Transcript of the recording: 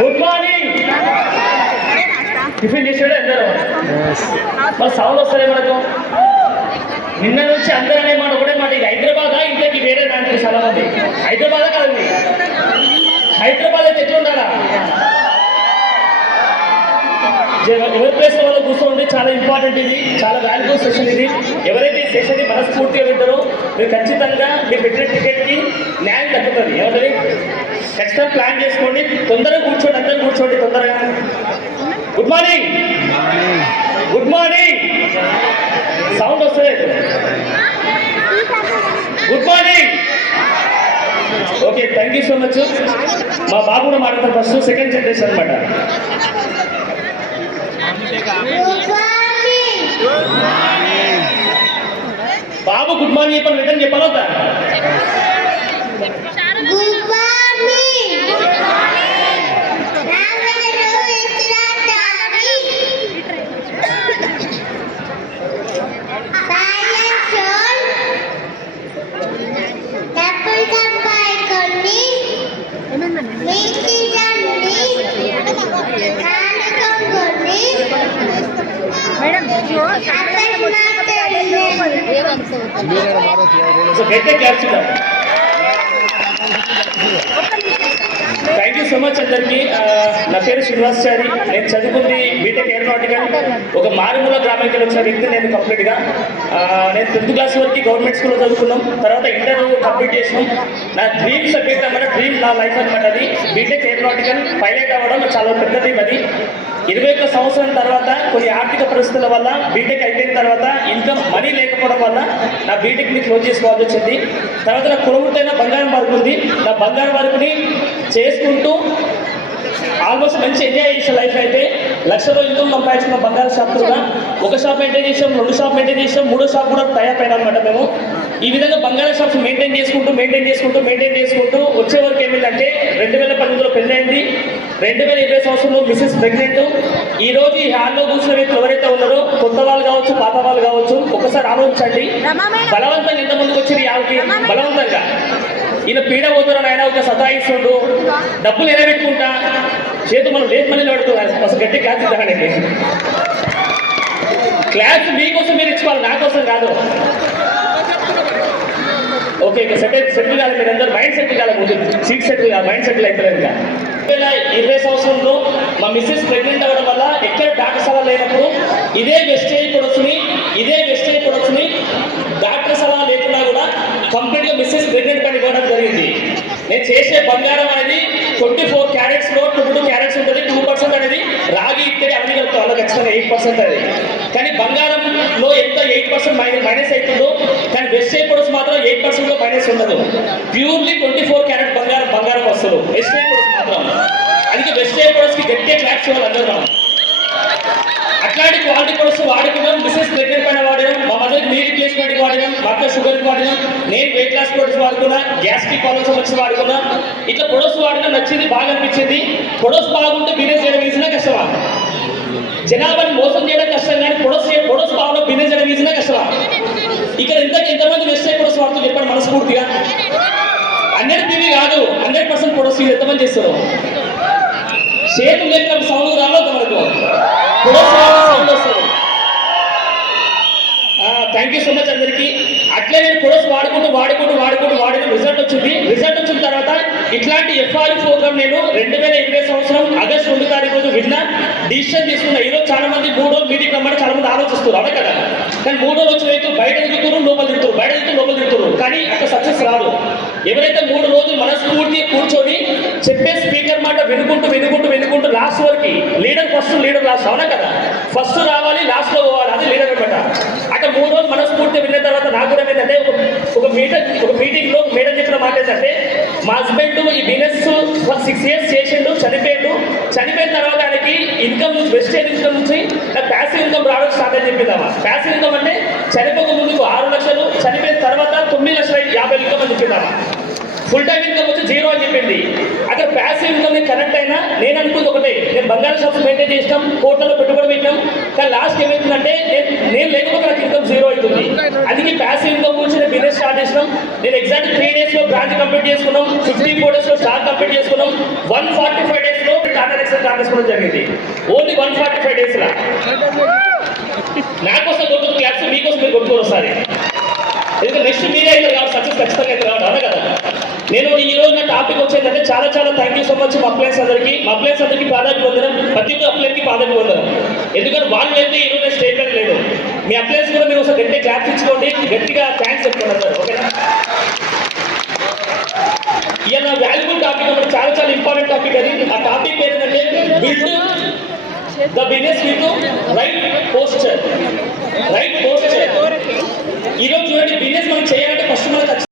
Good morning. Tiffin చేసాడు అందరూ? మరి సౌండ్ వస్తుంది మనకు. నిన్న నుంచి అందరూ అనే మాట ఒకటే మాట, ఇది హైదరాబాద్ ఇంట్లోకి వేరే దాంట్లో చాలా మంది. హైదరాబాద్ కాదండి, హైదరాబాద్ అయితే ఎట్లా ఉండాలా? ఎవరి ప్లేస్ వాళ్ళు కూర్చోండి. చాలా ఇంపార్టెంట్, ఇది చాలా వాల్యుబుల్ సెషన్. ఇది ఎవరైతే ఈ సెషన్ని మనస్ఫూర్తిగా వింటారో మీరు ఖచ్చితంగా మీరు పెట్టిన టికెట్కి న్యాయం తగ్గుతుంది. ఏమంటది? ఖచ్చితంగా ప్లాన్ చేసుకోండి. తొందరగా కూర్చోండి, అందరూ కూర్చోండి తొందరగా. Good morning, good morning. Sound వస్తుంది. Good morning. Okay, thank you so much. మా బాబు కూడా మాట్లాడతారు. ఫస్ట్ సెకండ్ జనరేషన్ అనమాట. బాబు గుడ్ మార్నింగ్ చెప్పండి, రిటర్న్ చెప్పాలి. థ్యాంక్ యూ సో మచ్ అందరికీ. నా పేరు శ్రీనివాసాచారి. నేను చదువుకుంది బీటెక్ ఏరోనాటికల్. ఒక మారుమూల గ్రామానికి వచ్చిన వ్యక్తి నేను కంప్లీట్గా. నేను 10th క్లాస్ వరకు గవర్నమెంట్ స్కూల్లో చదువుకున్నాం. తర్వాత ఇంటర్ కంప్లీట్ చేసినాం. నా డ్రీమ్ సబ్జెక్ట్ అన్నమాట, డ్రీమ్ నా లైఫ్ అనమాట అది. బీటెక్ ఏరోనాటికల్ పైలట్ అవ్వడం చాలా పెద్ద డ్రీమ్ అది. 21 సంవత్సరం తర్వాత కొన్ని ఆర్థిక పరిస్థితుల వల్ల బీటెక్ అయిపోయిన తర్వాత ఇన్కమ్ మనీ లేకపోవడం వల్ల నా బీటెక్ని క్లోజ్ చేసుకోవాల్సి వచ్చింది. తర్వాత నా కులవృత్తైన బంగారం వర్క్ ఉంది. నా బంగారం వర్క్ని చేసుకుంటూ ఆల్మోస్ట్ మంచి ఎంజాయ్ చేసే లైఫ్. అయితే లక్షలో ఇన్కమ్ సంపాదించుకున్న బంగారు షాప్ కూడా ఒక షాప్ మెయింటైన్ చేసాం, 2 షాప్ మెయింటైన్ చేసాం, 3వ షాప్ కూడా టైప్ అయినా అనమాట మేము. ఈ విధంగా బంగారం షాప్స్ మెయింటైన్ చేసుకుంటూ వచ్చే వరకు ఏమైందంటే 2018లో పెళ్ళైంది. 2020 సంవత్సరంలో మిసెస్ ప్రెగ్నెంట్. ఈ రోజు ఈ హాల్లో కూర్చున్న వ్యక్తులు ఎవరైతే ఉన్నారో కొత్త వాళ్ళు కావచ్చు, పాత వాళ్ళు కావచ్చు, ఒకసారి ఆలోచించండి. బలవంతంగా ఎంత ముందుకు వచ్చింది ఆమెకి? బలవంతంగా ఈయన పీడ పోతారని ఆయన ఒక సతాయిస్తుండు, డబ్బులు నిలబెట్టుకుంటా చేతు మనం లేట్ మళ్ళీ నిలబెడుతున్నారు. అసలు గట్టి క్లాస్ ఇద్దామండి. క్లాస్ మీకోసం మీరు ఇచ్చుకోవాలి, నా కోసం కాదు. ఓకే, ఇక సెటిల్ కాదు. మీరు అందరూ మైండ్ సెటిల్ కాదు, ముందు సీట్ సెటిల్ కాదు, మైండ్ సెటిల్ అయిపోయింది. ఇంకా 2020 సంవత్సరంలో మా మిస్సెస్ ప్రెగ్నెంట్ అవ్వడం వల్ల ఎక్కడ డాక్టర్ సలహా లేనప్పుడు ఇదే వెస్టేజ్ ప్రొడక్ట్స్ని డాక్టర్ సలహా లేకుండా కూడా కంప్లీట్గా మిస్సెస్ ప్రెగ్నెంట్ పని ఇవ్వడం జరిగింది. నేను చేసే బంగారం అనేది 24 క్యారెట్స్లో 22 క్యారెట్స్ ఉంటుంది. 2% అనేది రాగి ఇత్తడి అన్ని కలుపుతాం, అలా ఖచ్చితంగా 8% అది. కానీ బంగారంలో ఎంత 8% మైనస్ అవుతుందో, కానీ వెస్టేజ్ ప్రొడక్ట్స్ మాత్రం 8%లో మైనస్ ఉండదు. ప్యూర్లీ 24 క్యారెట్ బంగారం వస్తుంది వెస్టేజ్ ప్రొడక్ట్స్ మాత్రం. అందుకే వెస్టేజ్ ప్రొడక్ట్స్కి గట్టిగా క్లాప్స్ ఇవ్వాలి అందరూ. మనం అట్లాంటి క్వాలిటీ ప్రొడక్ట్స్ వాడుకున్నాం. మిసెస్ ప్రెగ్నెంట్ పైన వాడినాం, మా మదర్ నీ రిప్లేస్మెంట్కి వాడినాం, మా అక్క షుగర్కి వాడినాం, నేను వెయిట్ లాస్ ప్రొడక్ట్స్ వాడుకున్నా, గ్యాస్ట్రిక్ ప్రాబ్లమ్స్ వచ్చి వాడుకున్నా. ఇట్లా ప్రొడక్ట్స్ వాడినా నచ్చింది, బాగా అనిపించింది. ప్రొడక్ట్స్ బాగుంటే బిజినెస్ చేయడం ఈజీనా కష్టమా? జనాభాని మోసం చేయడం కష్టం, కానీ ప్రొడక్ట్స్ బాగుంటే బిజినెస్ చేయడం ఈజీనా కష్టమా? ఇక్కడ ఎంతమంది వెస్టేజ్ ప్రొడక్ట్స్ వాడుతూ చెప్పండి మనస్ఫూర్తిగా. 100 టీవీ కాదు, 100% ప్రొడక్ట్స్ ఎంతమంది చేస్తారు? చేతులు లేక సౌండ్ రావద్దు మనకు. థ్యాంక్ యూ సో మచ్ అందరికీ. అట్లే నేను ప్రొడక్ట్స్ వాడిన రిజల్ట్ వచ్చిన తర్వాత ఇట్లాంటి ఎఫ్ఆర్ ప్రోగ్రామ్ నేను 2020 సంవత్సరం ఆగస్టు 2వ తారీఖు రోజు విన్నా, డిసిషన్ తీసుకున్నా. ఈరోజు చాలా మంది 3 రోజులు మీటింగ్ రమ్మని చాలా మంది ఆలోచిస్తారు, అవునా కదా? కానీ 3 రోజులు వచ్చిన రైతులు బయట తిరుగుతారు, లోపల తిరుగుతారు, కానీ అక్కడ సక్సెస్ రాదు. ఎవరైతే 3 రోజులు మనస్ఫూర్తిగా కూర్చొని చెప్పే స్పీకర్ మాట వినుకుంటూ లాస్ట్ వరకు లీడర్ లాస్ట్, అవునా కదా? ఫస్ట్ రావాలి, లాస్ట్ లో పోవాలి, అది లీడర్ అనమాట. అక్కడ 3 రోజులు మనస్ఫూర్తి విన్న తర్వాత నాకు కూడా ఏంటంటే ఒక మీటింగ్లో మేడం చెప్పిన మాట ఏంటంటే, మా హస్బెండ్ ఈ బిజినెస్ 6 years చేసిండు, చనిపోయిన తర్వాత ఆయనకి ఇన్కమ్ నుంచి వెస్టేజ్ ఇన్కమ్ నుంచి నాకు ప్యాసివ్ ఇన్కమ్ రావడం స్టార్ట్ అని చెప్పిందామా. ప్యాసివ్ ఇన్కమ్ అంటే చనిపోక ముందుకు 6 లక్షలు, చనిపోయిన తర్వాత 9,50,000 ఇన్కమ్ అని చెప్పిందామా. ఫుల్ టైం ఇన్కమ్ వచ్చి 0 అని చెప్పింది. అక్కడ ప్యాసివ్ ఇన్కమ్ కనెక్ట్ అయినా నేను అనుకుంది ఒకటే, నేను బంగారం షాప్స్ మెయింటైన్ చేసినాం, కోట్లలో పెట్టుబడి పెట్టినాం, కానీ లాస్ట్ ఏమవుతుందంటే నేను లేకపోతే నాకు ఇన్కమ్ 0 అవుతుంది. అందుకే ప్యాసివ్ ఇన్కమ్ గురించి నేను బిజినెస్ స్టార్ట్ చేసినాం. నేను ఎగ్జాక్ట్ 3 days లో బ్రాంచ్ కంప్లీట్ చేసుకున్నాం, 54 days లో స్టార్ కంప్లీట్ చేసుకున్నాం, 145 days లో టాటా నెక్సన్ కార్ తీసుకోవడం జరిగింది. ఓన్లీ 145 days లా. నా కోసం కొట్టుకు క్లాప్స్, మీకోసం మీరు కొట్టుకోరు ఒకసారి. ఎందుకంటే నెక్స్ట్ మీరే అవుతారు కాబట్టి సక్సెస్ ఖచ్చితంగా అయితే రావడం అవునా కదా. నేను ఈ రోజు నా టాపిక్ వచ్చేదంటే చాలా థ్యాంక్ యూ సో మచ్ మా అప్లయన్స్ అందరికీ పాదాభి వందనం. ప్రతి ఒక్క అప్లయన్కి పాదాభి వందనం. ఎందుకంటే వాళ్ళు అయితే ఈ రోజు స్టేట్మెంట్ లేదు. మీ అప్లయన్స్ కూడా మీరు ఒకసారి గట్టిగా క్లాప్స్ ఇచ్చుకోండి, గట్టిగా థ్యాంక్స్ చెప్పుకోండి అందరు, ఓకేనా. ఇవాళ వాల్యుబుల్ టాపిక్ ఒకటి చాలా ఇంపార్టెంట్ టాపిక్ అది. ఆ టాపిక్ ఏంటంటే build the business with right